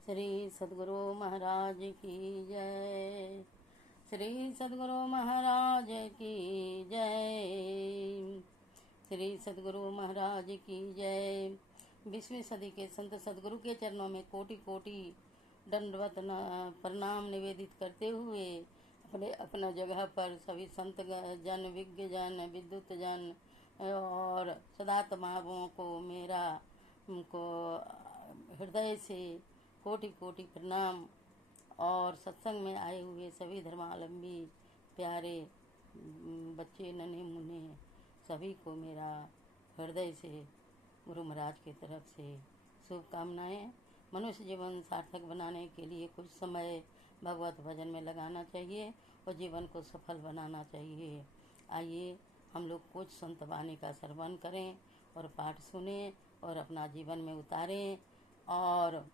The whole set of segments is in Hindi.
श्री सद्गुरु महाराज की जय। श्री सद्गुरु महाराज की जय। श्री सद्गुरु महाराज की जय। 20वीं सदी के संत सद्गुरु के चरणों में कोटि कोटि दंडवत प्रणाम निवेदित करते हुए अपना जगह पर सभी संत जन, विज्ञ जन, विद्युत जन और सदात्माओं को मेरा हृदय से कोटि कोटि प्रणाम। और सत्संग में आए हुए सभी धर्मावलंबी प्यारे बच्चे, नन्हे मुन्ने, सभी को मेरा हृदय से गुरु महाराज की तरफ से शुभकामनाएं। मनुष्य जीवन सार्थक बनाने के लिए कुछ समय भगवत भजन में लगाना चाहिए और जीवन को सफल बनाना चाहिए। आइए हम लोग कुछ संत वाणी का श्रवण करें और पाठ सुने और अपना जीवन में उतारें और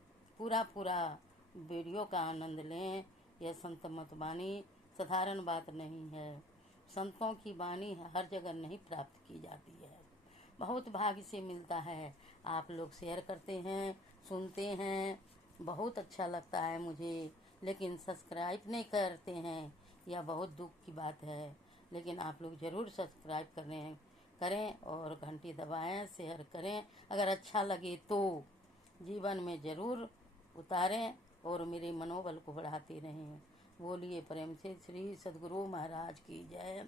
पूरा वीडियो का आनंद लें। यह संत मत वाणी साधारण बात नहीं है। संतों की वाणी हर जगह नहीं प्राप्त की जाती है, बहुत भाग्य से मिलता है। आप लोग शेयर करते हैं, सुनते हैं, बहुत अच्छा लगता है मुझे, लेकिन सब्सक्राइब नहीं करते हैं। यह बहुत दुख की बात है, लेकिन आप लोग ज़रूर सब्सक्राइब करें और घंटी दबाएं, शेयर करें। अगर अच्छा लगे तो जीवन में ज़रूर उतारें और मेरे मनोबल को बढ़ाते रहें। बोलिए प्रेम से श्री सद्गुरु महाराज की जय।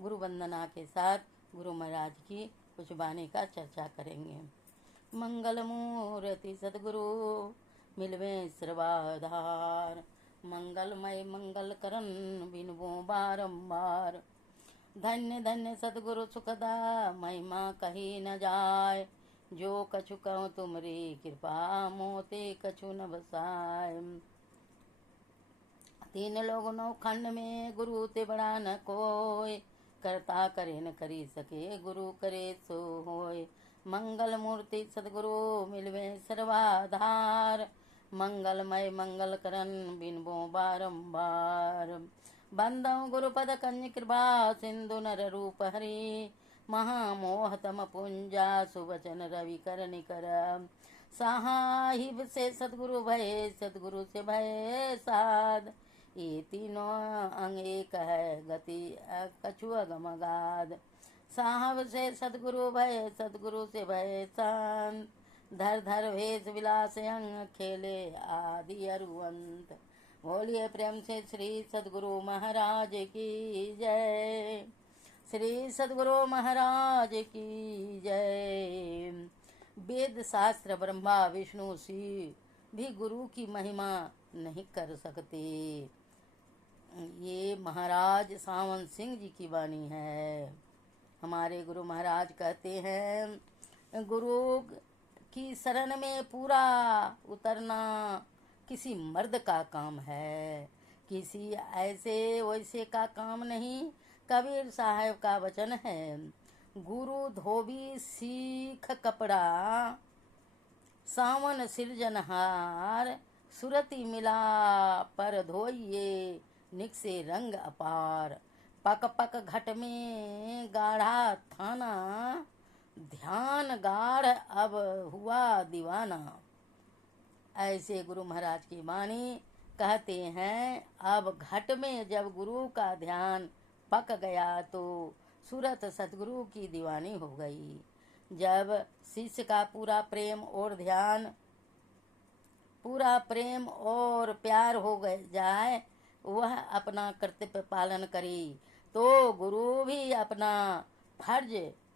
गुरु वंदना के साथ गुरु महाराज की कुछ वाणी का चर्चा करेंगे। मंगल मूर्ति सद्गुरु मिलवे सर्वाधार, मंगलमय मंगल करन बिनबो बारंबार। धन्य धन्य सद्गुरु सुखदा महिमा कही न जाय, जो कछु कहूँ तुमरी कृपा मोते कछु न बसाय। तीन लोग नौ खंड में गुरु ते बड़ा न कोय, करता करे न करी सके गुरु करे सो होय। मंगल मूर्ति सद्गुरु मिलवे सर्वाधार, मंगलमय मंगल करन बिनबो बारंबार। बंदौ गुरुपद कंज कृपा सिंधु नर रूप हरि, महामोहतम पुंजा सुवचन रवि कर निकर। साहिब से सद्गुरु भय, सद्गुरु से भय साध, ये तीनों अंग एक है गति कछु अगम गाध। साहब से सद्गुरु भय, सद्गुरु से भय शांत, धर धर भेष विलास अंग खेले आदि अरुवंत। बोलिए प्रेम से श्री सद्गुरु महाराज की जय। श्री सद्गुरु महाराज की जय। वेद शास्त्र ब्रह्मा विष्णु शिव भी गुरु की महिमा नहीं कर सकते। ये महाराज सावन सिंह जी की वाणी है। हमारे गुरु महाराज कहते हैं, गुरु की शरण में पूरा उतरना किसी मर्द का काम है, किसी ऐसे वैसे का काम नहीं। कबीर साहब का वचन है, गुरु धोबी सीख कपड़ा, सावन सिरजनहार, सुरति मिला पर धोइए निकसे रंग अपार। पक पक घट में गाढ़ा थाना, ध्यान गाढ़ अब हुआ दीवाना। ऐसे गुरु महाराज की वाणी कहते हैं, अब घट में जब गुरु का ध्यान पक गया तो सूरत सतगुरु की दीवानी हो गई। जब शिष्य का पूरा प्रेम और प्यार हो जाए, वह अपना कर्तव्य पालन करे तो गुरु भी अपना फर्ज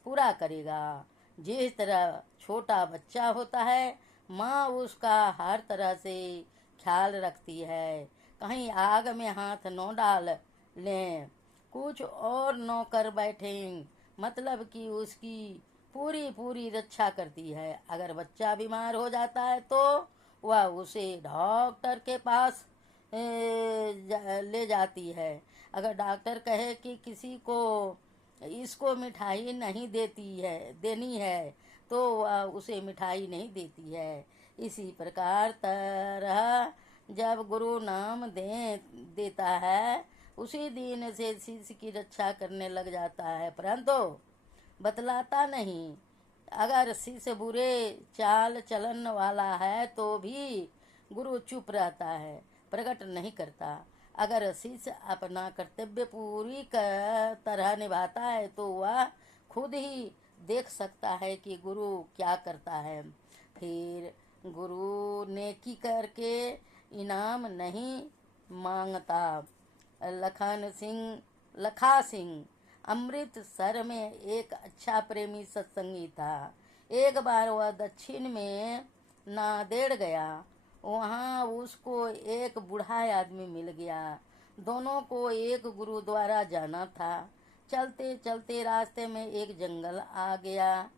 पूरा करेगा। जिस तरह छोटा बच्चा होता है, माँ उसका हर तरह से ख्याल रखती है, कहीं आग में हाथ न डाल लें, कुछ और न कर बैठें, मतलब कि उसकी पूरी रक्षा करती है। अगर बच्चा बीमार हो जाता है तो वह उसे डॉक्टर के पास ले जाती है। अगर डॉक्टर कहे कि किसी को इसको मिठाई नहीं देनी है तो वह उसे मिठाई नहीं देती है। इसी प्रकार तरह जब गुरु नाम देता है, उसी दिन से शिष्य की रक्षा करने लग जाता है, परंतु बतलाता नहीं। अगर शिष्य बुरे चाल चलन वाला है तो भी गुरु चुप रहता है, प्रकट नहीं करता। अगर शिष्य अपना कर्तव्य पूरी तरह निभाता है तो वह खुद ही देख सकता है कि गुरु क्या करता है। फिर गुरु नेकी करके इनाम नहीं मांगता। लखा सिंह अमृतसर में एक अच्छा प्रेमी सत्संगी था। एक बार वह दक्षिण में नांदेड़ गया। वहाँ उसको एक बूढ़ा आदमी मिल गया। दोनों को एक गुरुद्वारा जाना था। चलते चलते रास्ते में एक जंगल आ गया।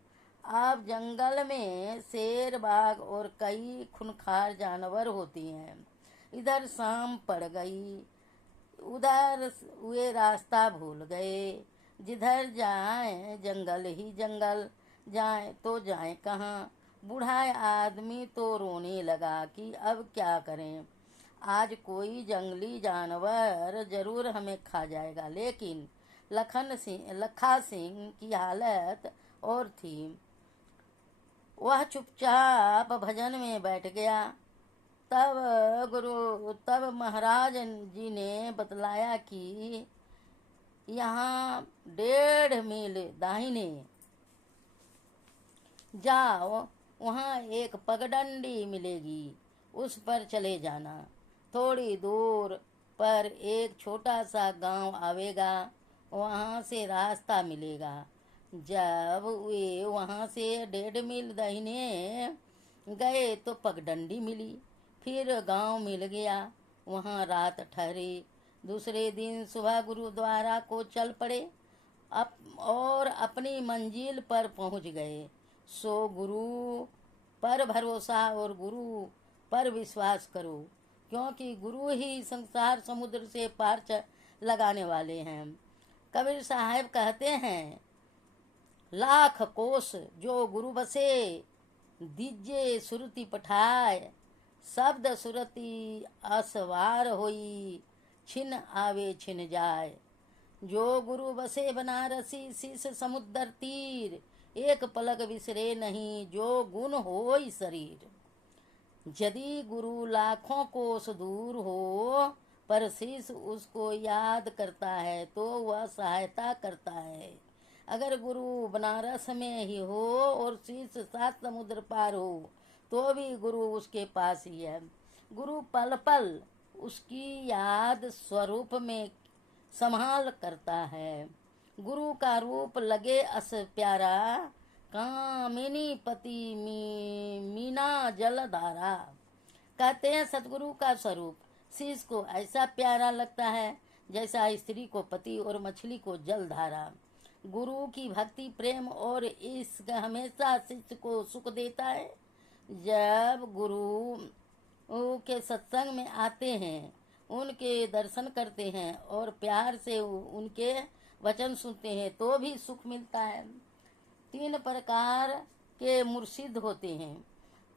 अब जंगल में शेर, बाघ और कई खूंखार जानवर होती हैं। इधर शाम पड़ गई, उधर वे रास्ता भूल गए। जिधर जाए जंगल ही जंगल, जाए तो जाए कहाँ। बूढ़ा आदमी तो रोने लगा कि अब क्या करें, आज कोई जंगली जानवर जरूर हमें खा जाएगा। लेकिन लखा सिंह की हालत और थी। वह चुपचाप भजन में बैठ गया। तब महाराज जी ने बतलाया कि यहाँ 1.5 मील दाहिने जाओ, वहाँ एक पगडंडी मिलेगी, उस पर चले जाना। थोड़ी दूर पर एक छोटा सा गांव आवेगा, वहाँ से रास्ता मिलेगा। जब वे वहाँ से 1.5 मील दाहिने गए तो पगडंडी मिली। फिर गांव मिल गया, वहाँ रात ठहरे। दूसरे दिन सुबह गुरुद्वारा को चल पड़े और अपनी मंजिल पर पहुँच गए। सो गुरु पर भरोसा और गुरु पर विश्वास करो, क्योंकि गुरु ही संसार समुद्र से पार लगाने वाले हैं। कबीर साहब कहते हैं, लाख कोस जो गुरु बसे, दीजे सुरति पठाए, शब्द सुरति असवार होई, छिन आवे छिन जाए। जो गुरु बसे बनारसी शीश समुद्र तीर, एक पलक विसरे नहीं जो गुण होई शरीर। यदि गुरु लाखों कोस दूर हो, पर शिष्य उसको याद करता है तो वह सहायता करता है। अगर गुरु बनारस में ही हो और शिष्य 7 समुद्र पार हो, तो भी गुरु उसके पास ही है। गुरु पल पल उसकी याद स्वरूप में संभाल करता है। गुरु का रूप लगे अस प्यारा, कामिनी पति मीना जलधारा। कहते हैं सतगुरु का स्वरूप शिष्य को ऐसा प्यारा लगता है जैसा स्त्री को पति और मछली को जलधारा। गुरु की भक्ति, प्रेम और इश्क हमेशा शिष्य को सुख देता है। जब गुरु के सत्संग में आते हैं, उनके दर्शन करते हैं और प्यार से उनके वचन सुनते हैं तो भी सुख मिलता है। 3 प्रकार के मुर्शिद होते हैं।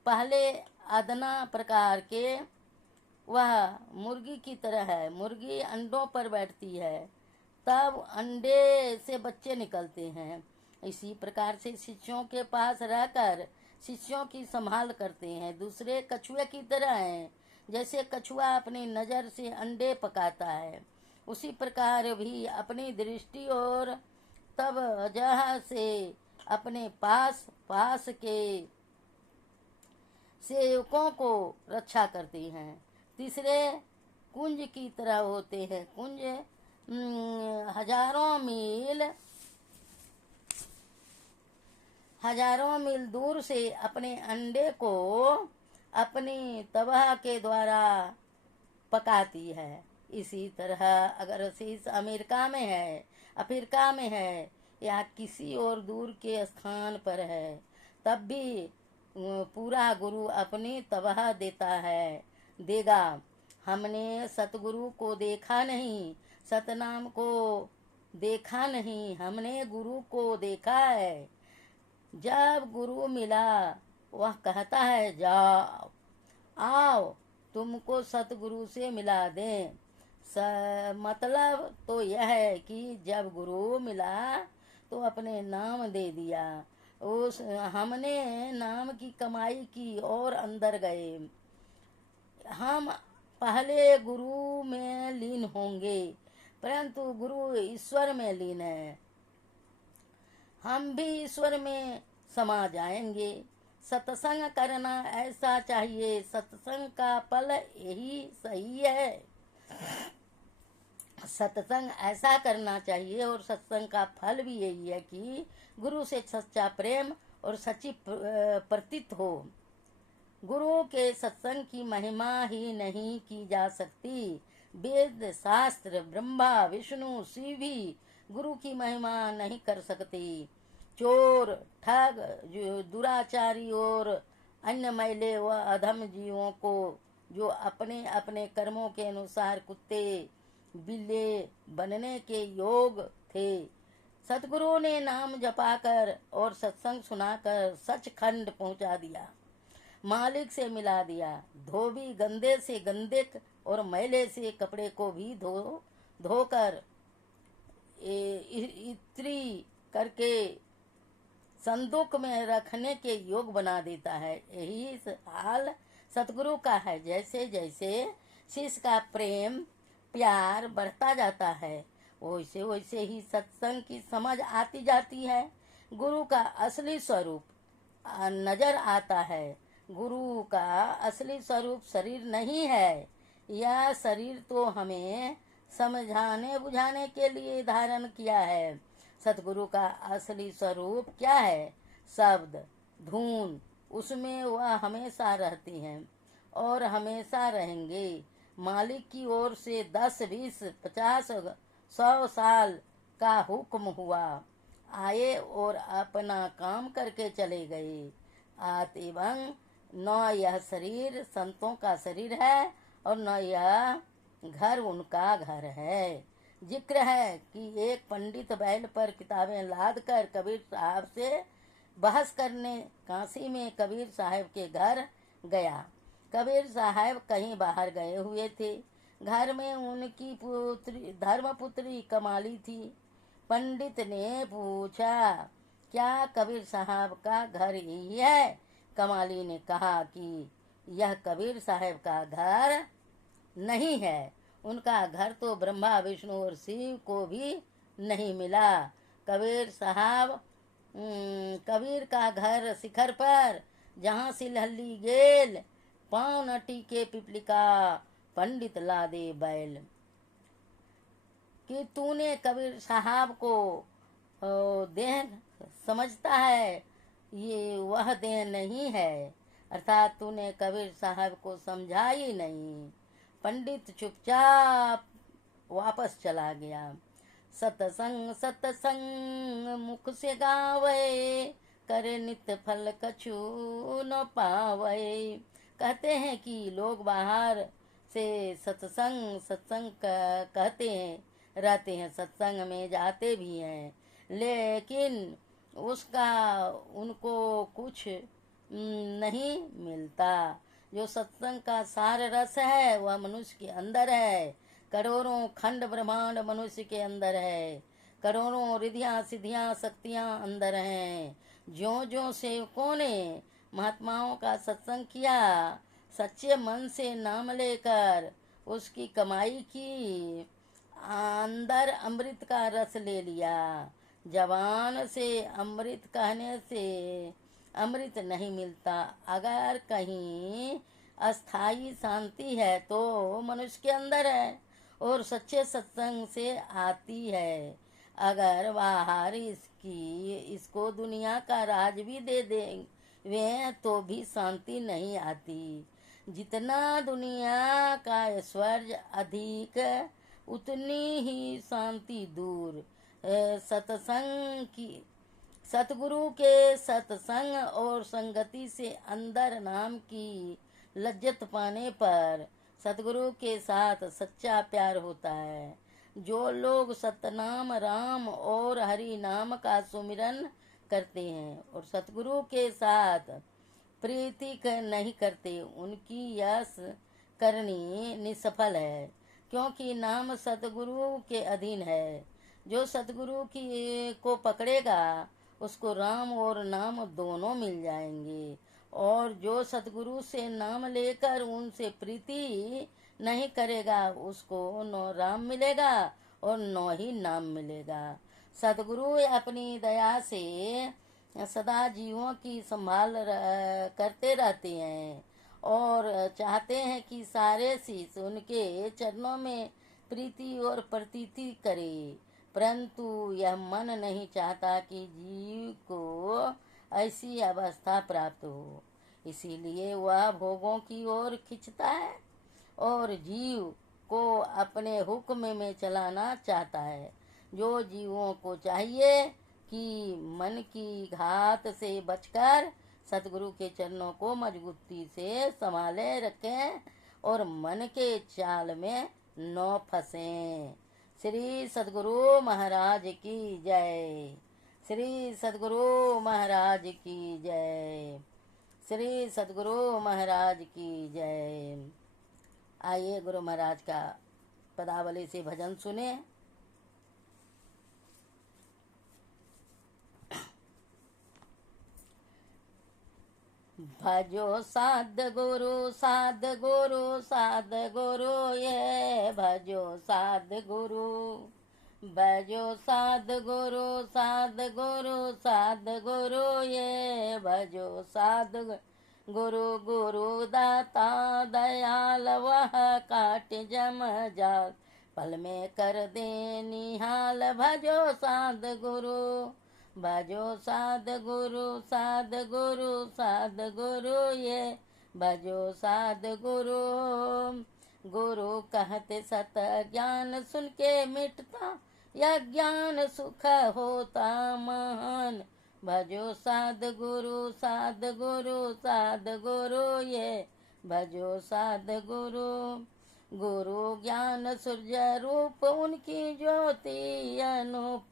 पहले अदना प्रकार के, वह मुर्गी की तरह है। मुर्गी अंडों पर बैठती है, तब अंडे से बच्चे निकलते हैं। इसी प्रकार से शिष्यों के पास रहकर शिष्यों की संभाल करते हैं। दूसरे कछुए की तरह हैं। जैसे कछुआ अपनी नज़र से अंडे पकाता है, उसी प्रकार भी अपनी दृष्टि और तवज्जो से अपने पास के सेवकों को रक्षा करती हैं। तीसरे कुंज की तरह होते हैं। कुंज हजारों मील दूर से अपने अंडे को अपनी तबाह के द्वारा पकाती है। इसी तरह अगर शीश अमेरिका में है, अफ्रीका में है या किसी और दूर के स्थान पर है, तब भी पूरा गुरु अपनी तबाह देगा। हमने सतगुरु को देखा नहीं, सतनाम को देखा नहीं, हमने गुरु को देखा है। जब गुरु मिला वह कहता है, जाओ आओ तुमको सतगुरु से मिला दें। मतलब तो यह है कि जब गुरु मिला तो अपने नाम दे दिया। हमने नाम की कमाई की और अंदर गए। हम पहले गुरु में लीन होंगे, परंतु गुरु ईश्वर में लीन है। हम भी ईश्वर में समा जाएंगे। सत्संग करना ऐसा चाहिए, सत्संग का फल यही सही है। सत्संग ऐसा करना चाहिए और सत्संग का फल भी यही है कि गुरु से सच्चा प्रेम और सच्ची प्रतीत हो। गुरु के सत्संग की महिमा ही नहीं की जा सकती। वेद शास्त्र ब्रह्मा विष्णु शिव भी गुरु की महिमा नहीं कर सकती। चोर ठग दुराचारी और अन्य मैले व अधम जीवों को जो अपने अपने कर्मों के अनुसार कुत्ते बिल्ले बनने के योग थे, सतगुरु ने नाम जपाकर और सत्संग सुनाकर सचखंड पहुंचा दिया, मालिक से मिला दिया। धोबी गंदे से गंदे और मैले से कपड़े को भी धोकर इस्त्री करके संदूक में रखने के योग बना देता है। यही हाल सतगुरु का है। जैसे जैसे शिष्य का प्रेम प्यार बढ़ता जाता है, वैसे वैसे ही सत्संग की समझ आती जाती है। गुरु का असली स्वरूप नजर आता है। गुरु का असली स्वरूप शरीर नहीं है। यह शरीर तो हमें समझाने बुझाने के लिए धारण किया है। सतगुरु का असली स्वरूप क्या है? शब्द धून, उसमें वह हमेशा रहती हैं और हमेशा रहेंगे। मालिक की ओर से 10, 20, 50, 100 साल का हुक्म हुआ, आए और अपना काम करके चले गए। एवं न यह शरीर संतों का शरीर है और न यह घर उनका घर है। जिक्र है कि एक पंडित बैल पर किताबें लाद कर कबीर साहब से बहस करने काशी में कबीर साहब के घर गया। कबीर साहब कहीं बाहर गए हुए थे। घर में उनकी पुत्री धर्मपुत्री कमाली थी। पंडित ने पूछा, क्या कबीर साहब का घर यही है? कमाली ने कहा कि यह कबीर साहब का घर नहीं है। उनका घर तो ब्रह्मा विष्णु और शिव को भी नहीं मिला। कबीर साहब कबीर का घर शिखर पर, जहाँ सिलहल्ली गेल पाँव न टीके पिपलिका, पंडित ला दे बैल। कि तूने कबीर साहब को देह समझता है, ये वह देह नहीं है, अर्थात तूने कबीर साहब को समझा ही नहीं। पंडित चुपचाप वापस चला गया। सतसंग सतसंग मुख से गावे, करे नित फल कछु न पावे। कहते हैं कि लोग बाहर से सत्संग सत्संग कहते हैं, रहते हैं, सत्संग में जाते भी हैं, लेकिन उसका उनको कुछ नहीं मिलता। जो सत्संग का सार रस है वह मनुष्य के अंदर है। करोड़ों खंड ब्रह्मांड मनुष्य के अंदर है। करोड़ों रिधियाँ सिद्धियाँ शक्तियाँ अंदर हैं। ज्यों ज्यों सेवकों ने महात्माओं का सत्संग किया, सच्चे मन से नाम लेकर उसकी कमाई की, अंदर अमृत का रस ले लिया। जवान से अमृत कहने से अमृत नहीं मिलता। अगर कहीं अस्थाई शांति है तो मनुष्य के अंदर है और सच्चे सत्संग से आती है। अगर बाहर इसको दुनिया का राज भी दे दें तो भी शांति नहीं आती। जितना दुनिया का ऐश्वर्य अधिक, उतनी ही शांति दूर। सत्संग की सतगुरु के सत्संग और संगति से अंदर नाम की लज्जत पाने पर सतगुरु के साथ सच्चा प्यार होता है। जो लोग सतनाम राम और हरि नाम का सुमिरन करते हैं और सतगुरु के साथ प्रीति नहीं करते, उनकी यश करनी निष्फल है, क्योंकि नाम सतगुरु के अधीन है। जो सतगुरु की को पकड़ेगा उसको राम और नाम दोनों मिल जाएंगे। और जो सतगुरु से नाम लेकर उनसे प्रीति नहीं करेगा उसको नो राम मिलेगा और नो ही नाम मिलेगा। सतगुरु अपनी दया से सदा जीवों की संभाल करते रहते हैं और चाहते हैं कि सारे शिष्य उनके चरणों में प्रीति और प्रतीति करे, परंतु यह मन नहीं चाहता कि जीव को ऐसी अवस्था प्राप्त हो, इसीलिए वह भोगों की ओर खींचता है और जीव को अपने हुक्म में चलाना चाहता है। जो जीवों को चाहिए कि मन की घात से बचकर सतगुरु के चरणों को मजबूती से संभाले रखें और मन के चाल में न फंसें। श्री सतगुरु महाराज की जय। श्री सतगुरु महाराज की जय। श्री सतगुरु महाराज की जय। आइए गुरु महाराज का पदावली से भजन सुने। भजो साध गुरु साध गुरु साध गुरु ये भजो साध गुरु। भजो साध गुरु साध गुरु साध गुरु ये भजो साध गुरु। गुरु दाता दयाल वह काट जम जाल, पल में कर दे निहाल। भजो साध गुरु भजो साध गुरु साध गुरु साध गुरु ये भजो साध गुरु। गुरु कहते सत ज्ञान सुन के मिटता, यह ज्ञान सुख होता महान। भजो साध गुरु साध गुरु साध गुरु ये भजो साध गुरु। गुरु ज्ञान सूर्य रूप उनकी ज्योति अनूप,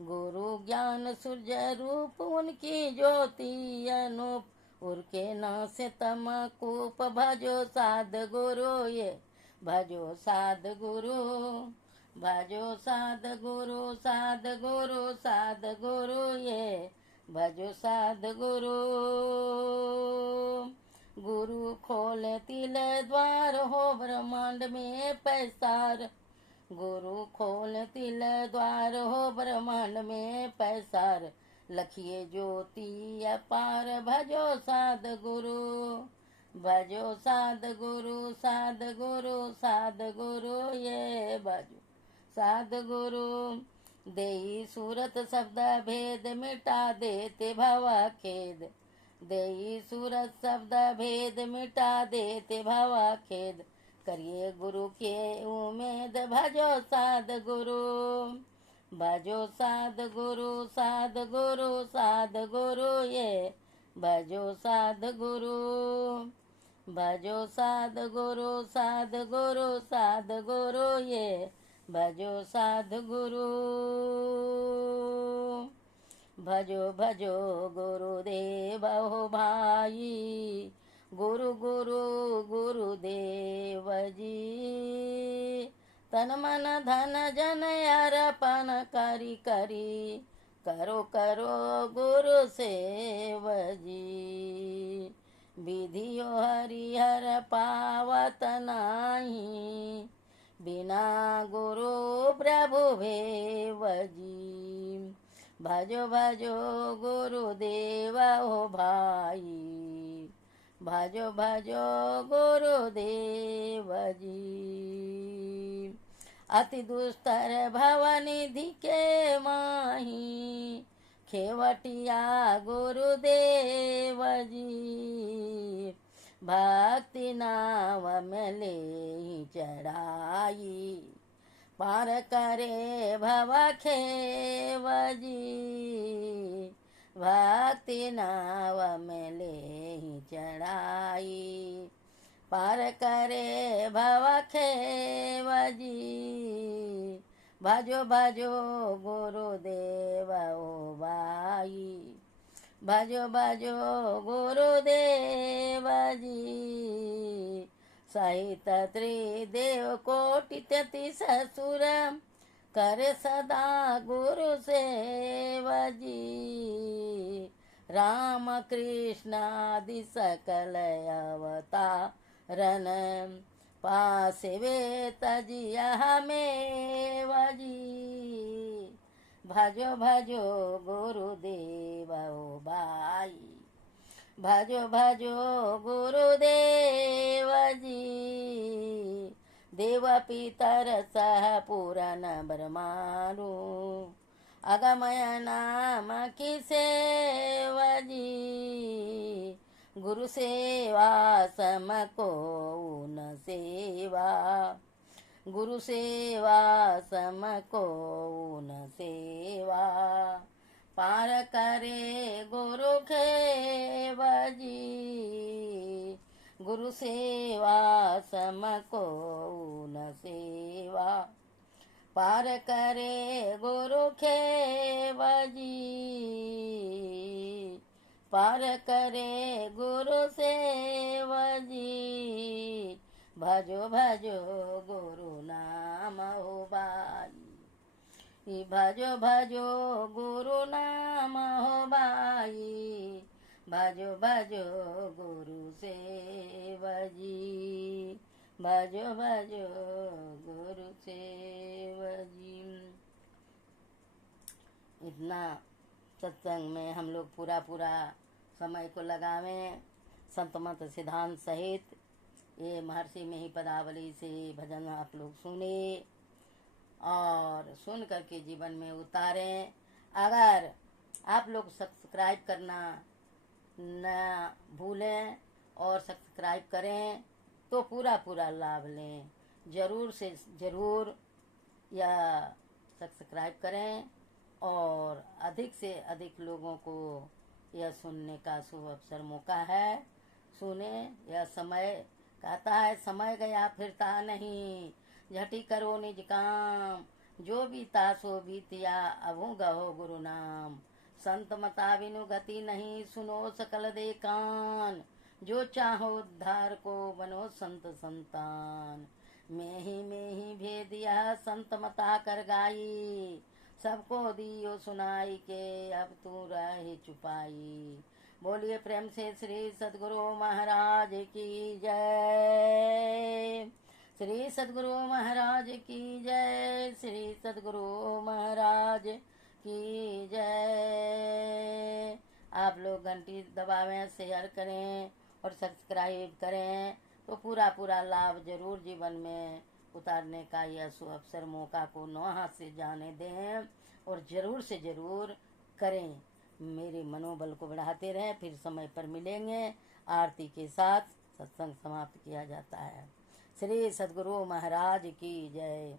गुरु ज्ञान सूर्य रूप उनकी ज्योति अनूप। उनके नाश तमकूप भजो साध गुरु ये भजो साध गुरु। भजो साध गुरु साध गुरु साध गुरु ये भजो साध गुरु। गुरु खोले तिल द्वार हो ब्रह्मांड में पैसार, गुरु खोल तिल द्वार हो ब्रह्मांड में पैसार। लखिए ज्योति अपार भजो साध गुरु। भजो साध गुरु साध गुरु साध गुरु ये भजो साध गुरु। देई सूरत शब्द भेद मिटा देते भवा खेद, देई सूरत शब्द भेद मिटा देते भवा खेद। करिए गुरु के उम्मीद भजो साध गुरु। भजो साध गुरु साध गुरु साध गुरु ये भजो साध गुरु। भजो साध गुरु साध गुरु साध गुरु ये भजो साध गुरु। भजो भजो गुरुदेव हो भाई, गुरु गुरु गुरुदेव जी। तन मन धन जन अर्पण करी करी, करो करो गुरु सेव जी। विधियो हरिहर पावत नाही, बिना गुरु प्रभु भेव जी। भजो भजो गुरुदेव हो भाई, भजो भजो गुरुदेव जी। अति दुस्तर भवनिधि के माही, खेवटिया गुरुदेव जी। भक्ति नाव में ले चढ़ाई, पार करे भव खेव जी। भक्ति नाव में ले चढ़ाई, पार करे भव खेव जी। भजो भजो गुरुदेव ओ भाई, भजो भजो गुरुदेव जी। सहित त्रिदेव कोटि तति ससुर, कर सदा गुरु सेव जी। राम कृष्णादि सकल अवतारन पासेवे तजिया हमें वजी भजो भजो गुरुदेव ओ भाई भजो भजो गुरुदेव जी देव पितर सह पुराण ब्रह्माणु अगमय नाम की सेवा जी गुरु सेवा सम को न सेवा गुरु सेवा सम को न सेवा पार करे गुरु खेवा जी गुरु सेवा सम को न सेवा पार करे गुरु खेवा जी पार करे गुरु सेवा जी भजो भजो गुरु नाम हो बाई भजो भजो गुरु नाम हो बाई भजो भजो गुरु सेवा जी भजो भजो गुरु सेवा जी। इतना सत्संग में हम लोग पूरा समय को लगावें संत मत सिद्धांत सहित। ये महर्षि में ही पदावली से भजन आप लोग सुने और सुन करके जीवन में उतारें। अगर आप लोग सब्सक्राइब करना न भूलें और सब्सक्राइब करें तो पूरा लाभ लें। ज़रूर से ज़रूर यह सब्सक्राइब करें और अधिक से अधिक लोगों को यह सुनने का शुभ अवसर मौका है। सुने। यह समय कहता है समय गया फिरता नहीं, झटी करो निज काम, जो बीता सो बीतिया अभू गहो गुरु नाम। संत मता बिनु गति नहीं, सुनो सकल दे कान, जो चाहो उद्धार को बनो संत संतान। में ही भेद यह संत मता कर गाई, सबको दियो सुनाई के अब तू रहे छुपाई। बोलिए प्रेम से श्री सद्गुरु महाराज की जय। श्री सद्गुरु महाराज की जय। श्री सद्गुरु महाराज की जय। आप लोग घंटी दबावें, शेयर करें और सब्सक्राइब करें तो पूरा लाभ जरूर जीवन में उतारने का यह सुअवसर मौका को नौ हाथ से जाने दें और जरूर से जरूर करें। मेरे मनोबल को बढ़ाते रहें। फिर समय पर मिलेंगे। आरती के साथ सत्संग समाप्त किया जाता है। श्री सद्गुरु महाराज की जय।